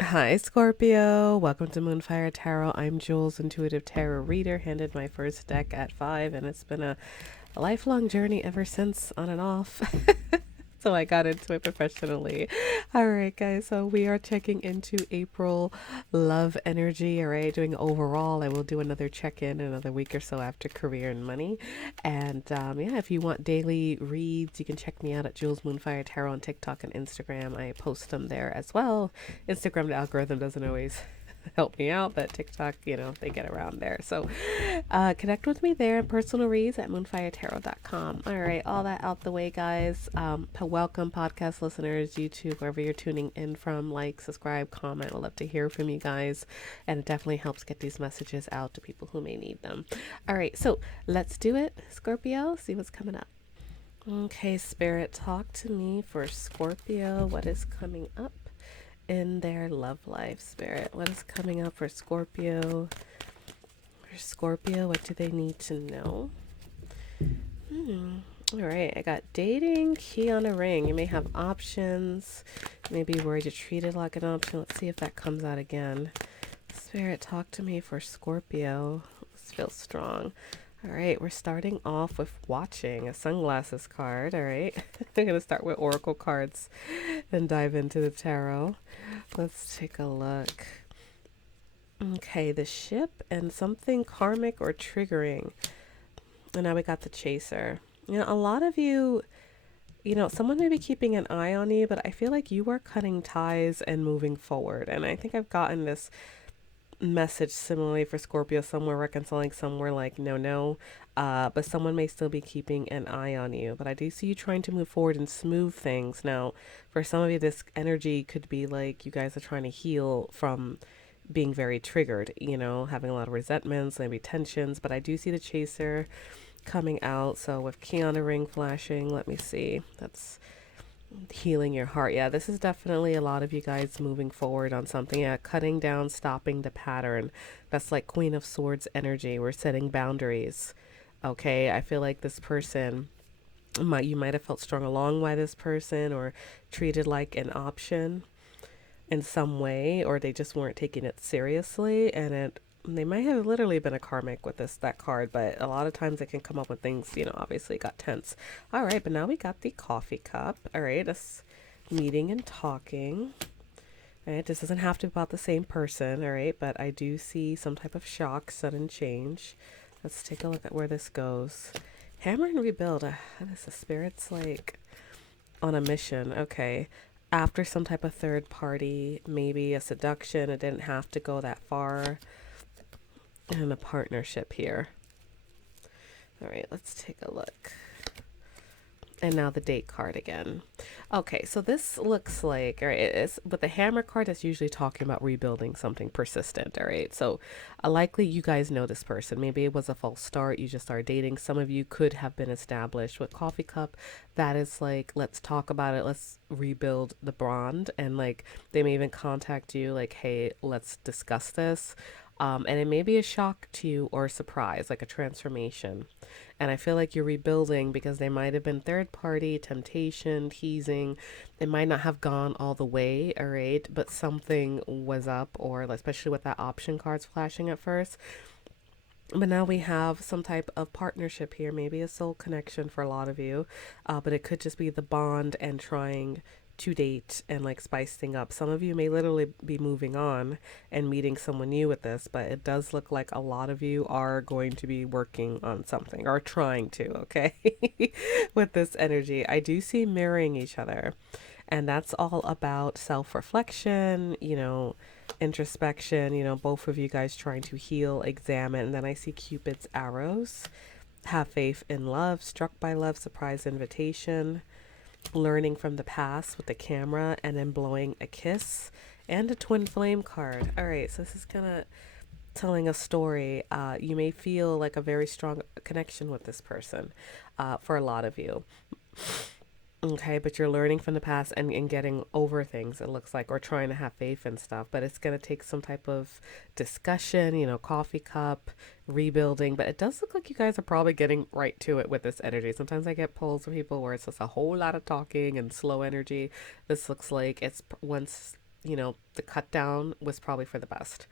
Hi, Scorpio. Welcome to Moonfire Tarot. I'm Jules, intuitive tarot reader. Handed my first deck at 5, and it's been a lifelong journey ever since, on and off. So I got into it professionally. All right, guys. So we are checking into April love energy. All right, doing overall. I will do another check in another week or so after career and money. And yeah, if you want daily reads, you can check me out at Jules Moonfire Tarot on TikTok and Instagram. I post them there as well. Instagram, the algorithm doesn't always help me out, but TikTok, they get around there. So connect with me there. Personal reads at moonfiretarot.com. All right, all that out the way, guys. Welcome, podcast listeners, YouTube, wherever you're tuning in from. Like, subscribe, comment. We'd love to hear from you guys. And it definitely helps get these messages out to people who may need them. All right, so let's do it, Scorpio. See what's coming up. Okay, Spirit, talk to me for Scorpio. What is coming up in their love life, Spirit? What is coming up for Scorpio? For Scorpio, what do they need to know? All right, I got dating, key on a ring. You may have options. Maybe worried you're treated like an option. Let's see if that comes out again. Spirit, talk to me for Scorpio. This feels strong. All right, we're starting off with watching a sunglasses card. All right, I'm going to start with oracle cards and dive into the tarot. Let's take a look. Okay, the ship and something karmic or triggering. And now we got the chaser. A lot of you, someone may be keeping an eye on you, but I feel like you are cutting ties and moving forward. And I think I've gotten this message similarly for Scorpio, somewhere reconciling, somewhere like no, no. But someone may still be keeping an eye on you. But I do see you trying to move forward and smooth things. Now, for some of you, this energy could be like you guys are trying to heal from being very triggered, having a lot of resentments, maybe tensions. But I do see the chaser coming out. So with Kiana ring flashing, let me see. That's healing your heart. Yeah, this is definitely a lot of you guys moving forward on something. Yeah, cutting down, stopping the pattern. That's like Queen of Swords energy. We're setting boundaries. Okay, I feel like this person you might have felt strung along by this person or treated like an option in some way, or they just weren't taking it seriously, and they might have literally been a karmic with that card, but a lot of times it can come up with things, obviously got tense. All right, but now we got the coffee cup. All right, us meeting and talking. All right, this doesn't have to be about the same person. All right, but I do see some type of shock, sudden change. Let's take a look at where this goes. Hammer and rebuild. This is spirits like on a mission. Okay, after some type of third party, maybe a seduction. It didn't have to go that far. And a partnership here. All right, let's take a look. And now the date card again. Okay, so this looks like, all right, it's with the hammer card, that's usually talking about rebuilding something persistent, all right? So likely you guys know this person. Maybe it was a false start. You just started dating. Some of you could have been established. With coffee cup, that is like, let's talk about it. Let's rebuild the bond. And like, they may even contact you like, hey, let's discuss this. And it may be a shock to you or a surprise, like a transformation. And I feel like you're rebuilding because they might have been third party, temptation, teasing. It might not have gone all the way, all right, but something was up, or especially with that option cards flashing at first. But now we have some type of partnership here, maybe a soul connection for a lot of you, but it could just be the bond and trying to date and like spice thing up. Some of you may literally be moving on and meeting someone new with this, but it does look like a lot of you are going to be working on something or trying to, okay? With this energy, I do see mirroring each other. And that's all about self reflection, introspection, both of you guys trying to heal, examine. And then I see Cupid's arrows, have faith in love, struck by love, surprise invitation, learning from the past with the camera, and then blowing a kiss, and a twin flame card. All right, so this is kind of telling a story. You may feel like a very strong connection with this person for a lot of you. Okay, but you're learning from the past and getting over things, it looks like, or trying to have faith and stuff. But it's going to take some type of discussion, coffee cup, rebuilding. But it does look like you guys are probably getting right to it with this energy. Sometimes I get pulls from people where it's just a whole lot of talking and slow energy. This looks like it's once you know, the cut down was probably for the best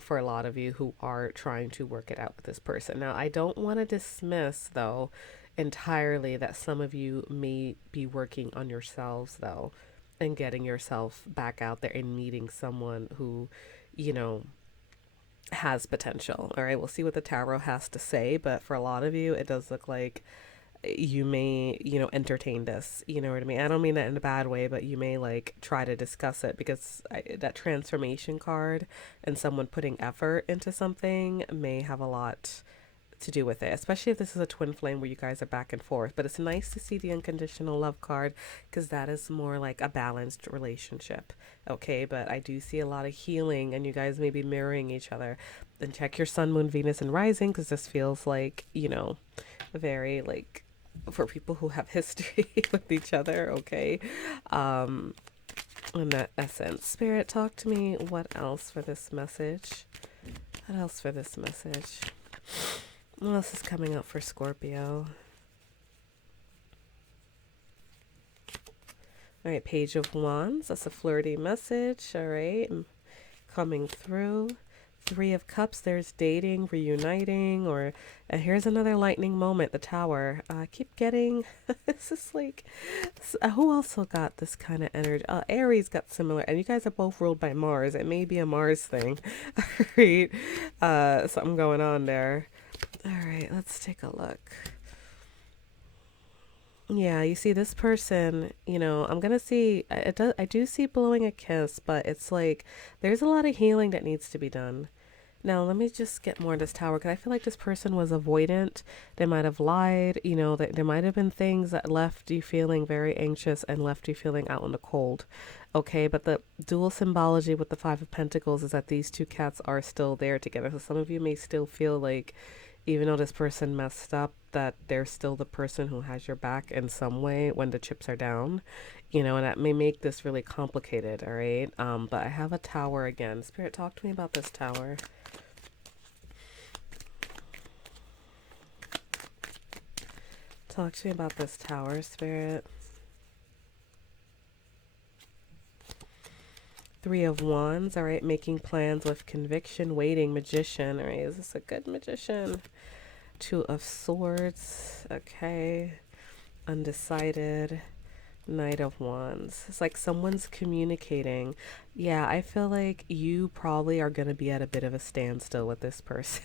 for a lot of you who are trying to work it out with this person. Now, I don't want to dismiss, though, entirely that some of you may be working on yourselves, though, and getting yourself back out there and meeting someone who, you know, has potential. All right, we'll see what the tarot has to say, but for a lot of you, it does look like you may, you know, entertain this. You know what I mean? I don't mean that in a bad way, but you may like try to discuss it because that transformation card and someone putting effort into something may have a lot to do with it, especially if this is a twin flame where you guys are back and forth. But it's nice to see the unconditional love card because that is more like a balanced relationship. Okay, but I do see a lot of healing and you guys may be mirroring each other. Then check your sun, moon, Venus, and rising because this feels like, you know, very like for people who have history with each other. Okay, in that essence, Spirit, talk to me. What else for this message? What else for this message? What else is coming up for Scorpio? All right, Page of Wands. That's a flirty message. All right, coming through. Three of Cups. There's dating, reuniting, or here's another lightning moment. The Tower. I keep getting. This is like. Who also got this kind of energy? Aries got similar, and you guys are both ruled by Mars. It may be a Mars thing. All right, something going on there. All right, let's take a look. Yeah, you see this person, you know, I'm gonna see, I do see blowing a kiss, but it's like there's a lot of healing that needs to be done. Now, let me just get more of this Tower because I feel like this person was avoidant. They might have lied, you know, there might have been things that left you feeling very anxious and left you feeling out in the cold. Okay, but the dual symbology with the Five of Pentacles is that these two cats are still there together. So some of you may still feel like even though this person messed up, that they're still the person who has your back in some way when the chips are down, you know, and that may make this really complicated. All right. But I have a Tower again. Spirit, talk to me about this Tower. Talk to me about this Tower, Spirit. Three of Wands. All right. Making plans with conviction, waiting, Magician. All right. Is this a good Magician? Two of Swords. Okay. Undecided. Knight of Wands. It's like someone's communicating. Yeah, I feel like you probably are going to be at a bit of a standstill with this person.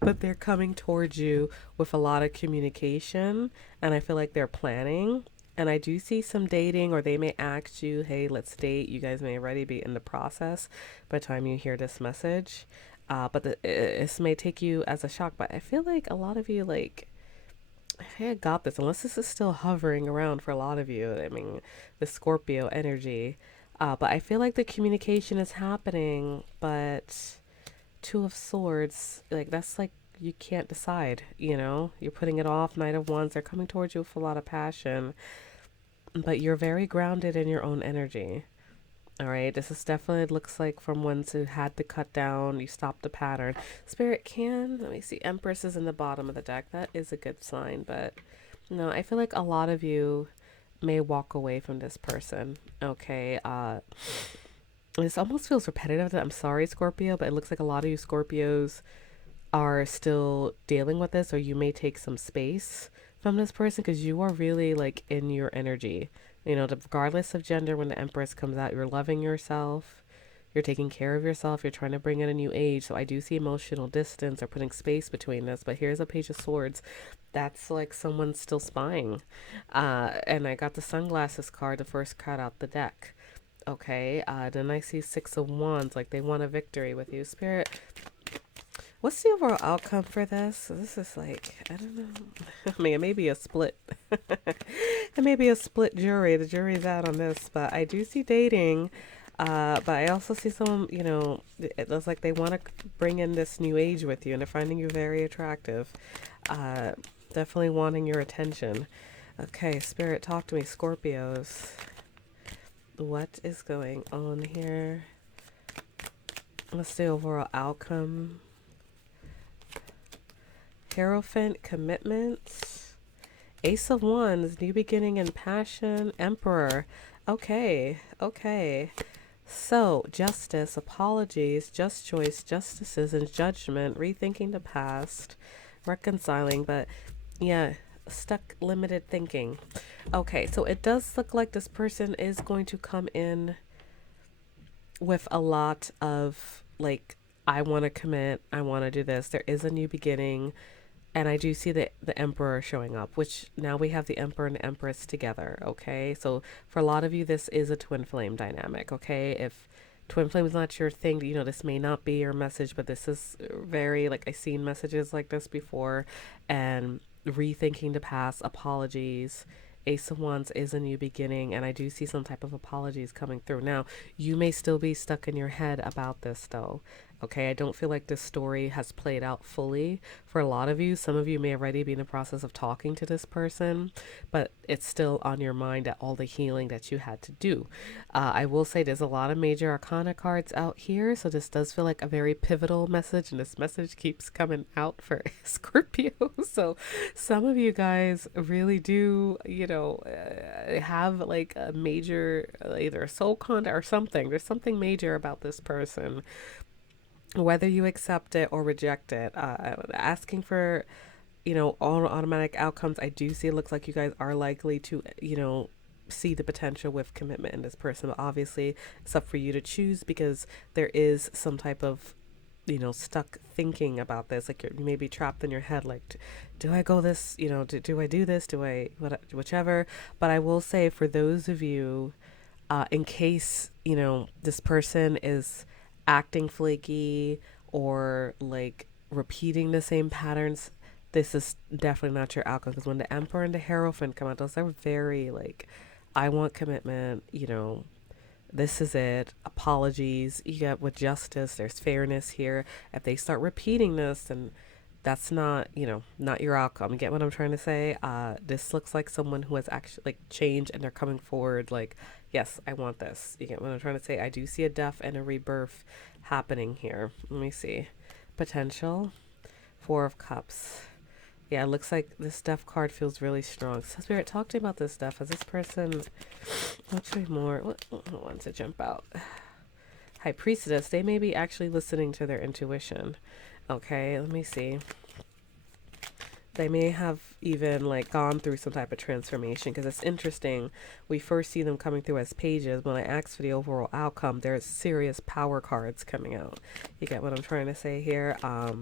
But they're coming towards you with a lot of communication. And I feel like they're planning. And I do see some dating, or they may ask you, hey, let's date. You guys may already be in the process by the time you hear this message. But this may take you as a shock. But I feel like a lot of you, like, hey, I got this. Unless this is still hovering around for a lot of you. I mean, the Scorpio energy. But I feel like the communication is happening. But Two of Swords, like, that's like, you can't decide, you know? You're putting it off. Knight of Wands, they're coming towards you with a lot of passion. But you're very grounded in your own energy. All right, this is definitely, it looks like from ones who had to cut down, you stopped the pattern. Spirit can, let me see, Empress is in the bottom of the deck. That is a good sign, but no, I feel like a lot of you may walk away from this person. Okay, this almost feels repetitive. I'm sorry, Scorpio, but it looks like a lot of you Scorpios are still dealing with this, or you may take some space from this person because you are really like in your energy. You know, regardless of gender, when the Empress comes out, you're loving yourself, you're taking care of yourself, you're trying to bring in a new age. So I do see emotional distance or putting space between this. But here's a Page of Swords. That's like someone still spying. And I got the Sunglasses card, the first card out the deck. Okay, then I see Six of Wands, like they want a victory with you. Spirit, what's the overall outcome for this? This is like, I don't know. I mean, it may be a split. It may be a split jury. The jury's out on this, but I do see dating. But I also see some, you know, it looks like they want to bring in this new age with you, and they're finding you very attractive. Definitely wanting your attention. Okay, Spirit, talk to me, Scorpios. What is going on here? What's the overall outcome? Hierophant, commitment. Ace of Wands, new beginning and passion. Emperor. Okay. Okay. So, justice, apologies, just choice, just decisions, judgment, rethinking the past, reconciling, but yeah, stuck, limited thinking. Okay, so it does look like this person is going to come in with a lot of like, I want to commit, I want to do this. There is a new beginning. And I do see the Emperor showing up, which now we have the Emperor and the Empress together, okay? So for a lot of you, this is a twin flame dynamic, okay? If twin flame is not your thing, you know, this may not be your message, but this is very, like, I've seen messages like this before. And rethinking the past, apologies. Ace of Wands is a new beginning, and I do see some type of apologies coming through. Now, you may still be stuck in your head about this, though. Okay, I don't feel like this story has played out fully for a lot of you. Some of you may already be in the process of talking to this person, but it's still on your mind at all the healing that you had to do. I will say there's a lot of major arcana cards out here, so this does feel like a very pivotal message, and this message keeps coming out for Scorpio. So some of you guys really do, you know, have like a major, either a soul contact or something. There's something major about this person, whether you accept it or reject it. Asking for, you know, all automatic outcomes. I do see it looks like you guys are likely to, you know, see the potential with commitment in this person, but obviously it's up for you to choose, because there is some type of, you know, stuck thinking about this. Like you may be trapped in your head, like, do I go this, you know, do I do this, do I whichever. But I will say, for those of you, in case, you know, this person is acting flaky or like repeating the same patterns, this is definitely not your outcome. Because when the Emperor and the Hierophant come out, those are very like, I want commitment, you know, this is it. Apologies. You get with justice, there's fairness here. If they start repeating this, then that's not, you know, not your outcome. You get what I'm trying to say? This looks like someone who has actually like changed, and they're coming forward like, yes, I want this. You get what I'm trying to say? I do see a death and a rebirth happening here. Let me see. Potential. Four of Cups. Yeah, it looks like this death card feels really strong. So Spirit, talk to me about this death. Has this person, let's read more. What wants to jump out? High Priestess. They may be actually listening to their intuition. Okay, let me see. They may have even like gone through some type of transformation, because it's interesting. We first see them coming through as pages. When I ask for the overall outcome, there's serious power cards coming out. You get what I'm trying to say here?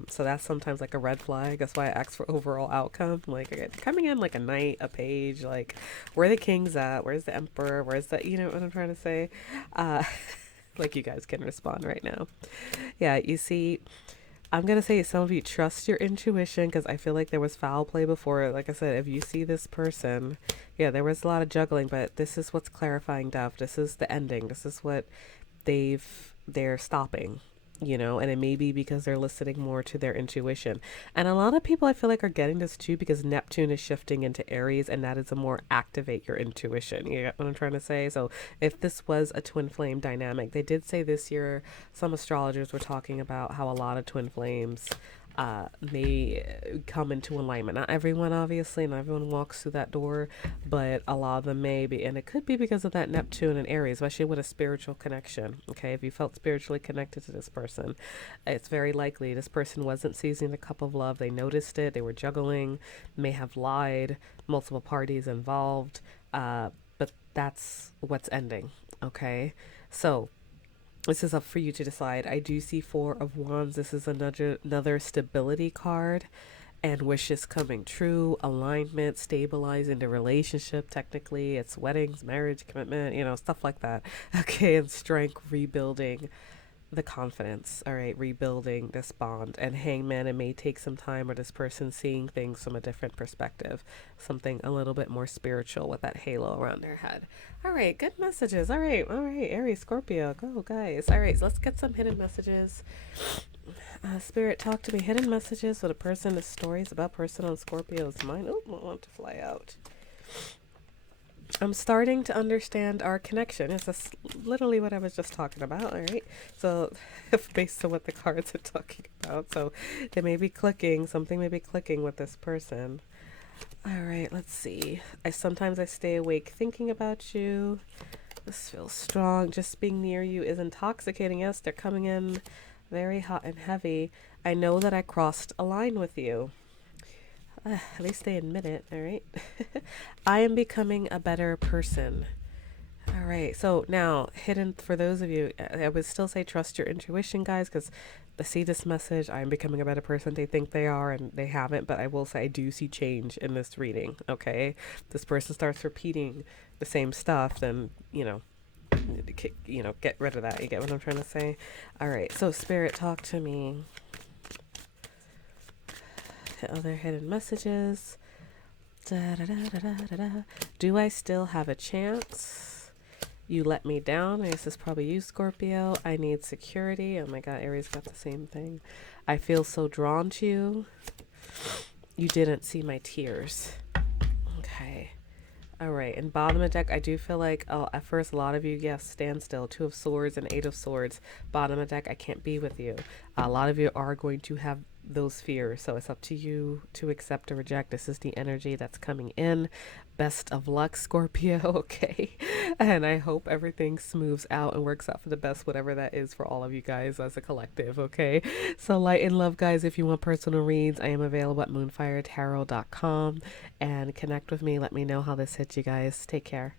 So that's sometimes like a red flag. That's why I ask for overall outcome. Like, okay, coming in like a knight, a page, like where the king's at, where's the emperor, where's the, you know what I'm trying to say? Like, you guys can respond right now. Yeah, you see, I'm going to say some of you trust your intuition, because I feel like there was foul play before. Like I said, if you see this person, yeah, there was a lot of juggling, but this is what's clarifying death. This is the ending. This is what they're stopping, you know, and it may be because they're listening more to their intuition. And a lot of people I feel like are getting this too, because Neptune is shifting into Aries, and that is a more activate your intuition. You get what I'm trying to say? So if this was a twin flame dynamic, they did say this year, some astrologers were talking about how a lot of twin flames may come into alignment. Not everyone, obviously, not everyone walks through that door, but a lot of them may be. And it could be because of that Neptune and Aries, especially with a spiritual connection. Okay, if you felt spiritually connected to this person, it's very likely this person wasn't seizing the cup of love. They noticed it, they were juggling, may have lied, multiple parties involved, but that's what's ending. Okay, so this is up for you to decide. I do see Four of Wands. This is another stability card, and wishes coming true, alignment, stabilizing the relationship. Technically, it's weddings, marriage, commitment, you know, stuff like that. Okay, and strength, rebuilding the confidence. All right, rebuilding this bond. And Hangman, it may take some time, or this person seeing things from a different perspective, something a little bit more spiritual with that halo around their head. All right, good messages. All right, Aries, Scorpio, go guys. All right, so let's get some hidden messages. Spirit, talk to me. Hidden messages for the person, the stories about person on Scorpio's mind. Oh, I want to fly out. I'm starting to understand our connection. It's just literally what I was just talking about. All right. So based on what the cards are talking about. So they may be clicking. Something may be clicking with this person. All right. Let's see. Sometimes I stay awake thinking about you. This feels strong. Just being near you is intoxicating. Yes, they're coming in very hot and heavy. I know that I crossed a line with you. At least they admit it, all right? I am becoming a better person. All right, so now hidden for those of you, I would still say trust your intuition, guys, because I see this message, I am becoming a better person. They think they are and they haven't, but I will say I do see change in this reading, okay? This person starts repeating the same stuff, then, get rid of that. You get what I'm trying to say? All right, so Spirit, talk to me. Other hidden messages. Do I still have a chance? You let me down. This is probably you, Scorpio. I need security. Oh my God, Aries got the same thing. I feel so drawn to you. You didn't see my tears. Okay. All right. And bottom of the deck, I do feel like, at first, a lot of you, yes, stand still. 2 of Swords and 8 of Swords. Bottom of the deck, I can't be with you. A lot of you are going to have those fears. So it's up to you to accept or reject. This is the energy that's coming in. Best of luck, Scorpio. Okay. And I hope everything smooths out and works out for the best, whatever that is for all of you guys as a collective. Okay. So light and love, guys. If you want personal reads, I am available at moonfiretarot.com and connect with me. Let me know how this hits you guys. Take care.